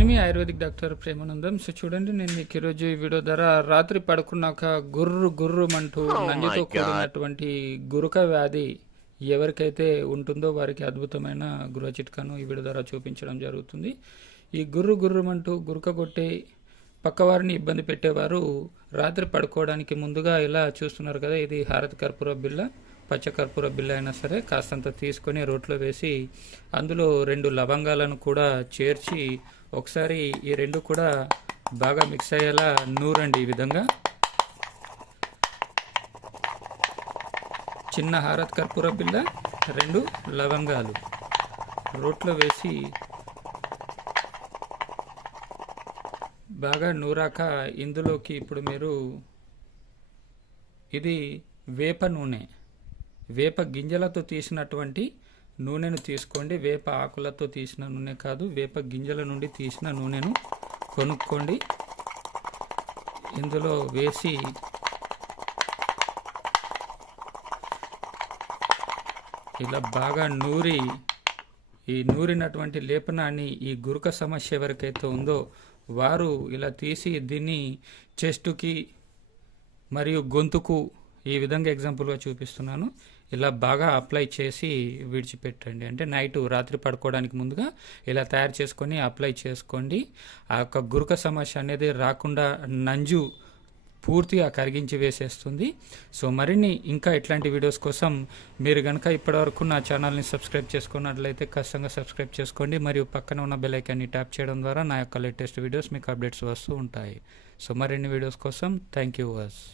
నేను మీ ayurvedic doctor Premanandam. So చూడండి నేను మీకు ఈరోజు ఈ వీడియో ద్వారా రాత్రి పడుకున్నాక గుర్రు గుర్రుమంటూ నంజుతో కూడినటువంటి గురుక వ్యాధి ఎవరికైతే ఉంటుందో వారికి అద్భుతమైన గృహ చిట్కాను ఈ వీడియో ద్వారా చూపించడం జరుగుతుంది. ఈ గుర్రు గుర్రుమంటూ గురుక కొట్టే పక్కవారిని ఇబ్బంది పెట్టేవారు రాత్రి పడుకోవడానికి ముందుగా ఇలా చూస్తున్నారు కదా ఇది హారతి కర్పూర బిల్ల పచ్చ కర్పూర బిల్ల అయినా సరే కాస్తంత తీసుకొని రోట్లో వేసి అందులో రెండు లవంగాలను కూడా చేర్చి ఒకసారి ఈ రెండు కూడా బాగా మిక్స్ అయ్యేలా నూరండి ఈ విధంగా. చిన్న హారత్ కర్పూర బిల్ల రెండు లవంగాలు. రోట్లో వేసి బాగా నూరాక ఇందులోకి ఇప్పుడు మీరు ఇది వేప నూనె. వేప గింజలతో తీసినటువంటి నూనెను తీసుకోండి. వేప ఆకులతో తీసిన నూనె కాదు వేప గింజల నుండి తీసిన నూనెను కొనుక్కోండి. ఇందులో వేసి ఇలా బాగా నూరి ఈ నూరినటువంటి లేపనాన్ని ఈ గురుక సమస్య ఎవరికైతే ఉందో వారు ఇలా తీసి దీన్ని చెస్టుకి మరియు గొంతుకు ఈ విధంగా ఎగ్జాంపుల్గా చూపిస్తున్నాను. ఇలా బాగా అప్లై చేసి విడిచిపెట్టండి. అంటే నైట్ రాత్రి పడుకోవడానికి ముందుగా ఇలా తయారు చేసుకొని అప్లై చేసుకోండి. ఆ యొక్క గురుక సమస్య అనేది రాకుండా నంజు పూర్తిగా కరిగించి వేసేస్తుంది. సో మరిన్ని ఇంకా ఇట్లాంటి వీడియోస్ కోసం మీరు కనుక ఇప్పటివరకు నా ఛానల్ని సబ్స్క్రైబ్ చేసుకున్నట్లయితే ఖచ్చితంగా సబ్స్క్రైబ్ చేసుకోండి. మరియు పక్కన ఉన్న బెల్ ఐకాన్ని ట్యాప్ చేయడం ద్వారా నా యొక్క లేటెస్ట్ వీడియోస్ మీకు అప్డేట్స్ వస్తూ ఉంటాయి. సో మరిన్ని వీడియోస్ కోసం థ్యాంక్ యూ వర్స్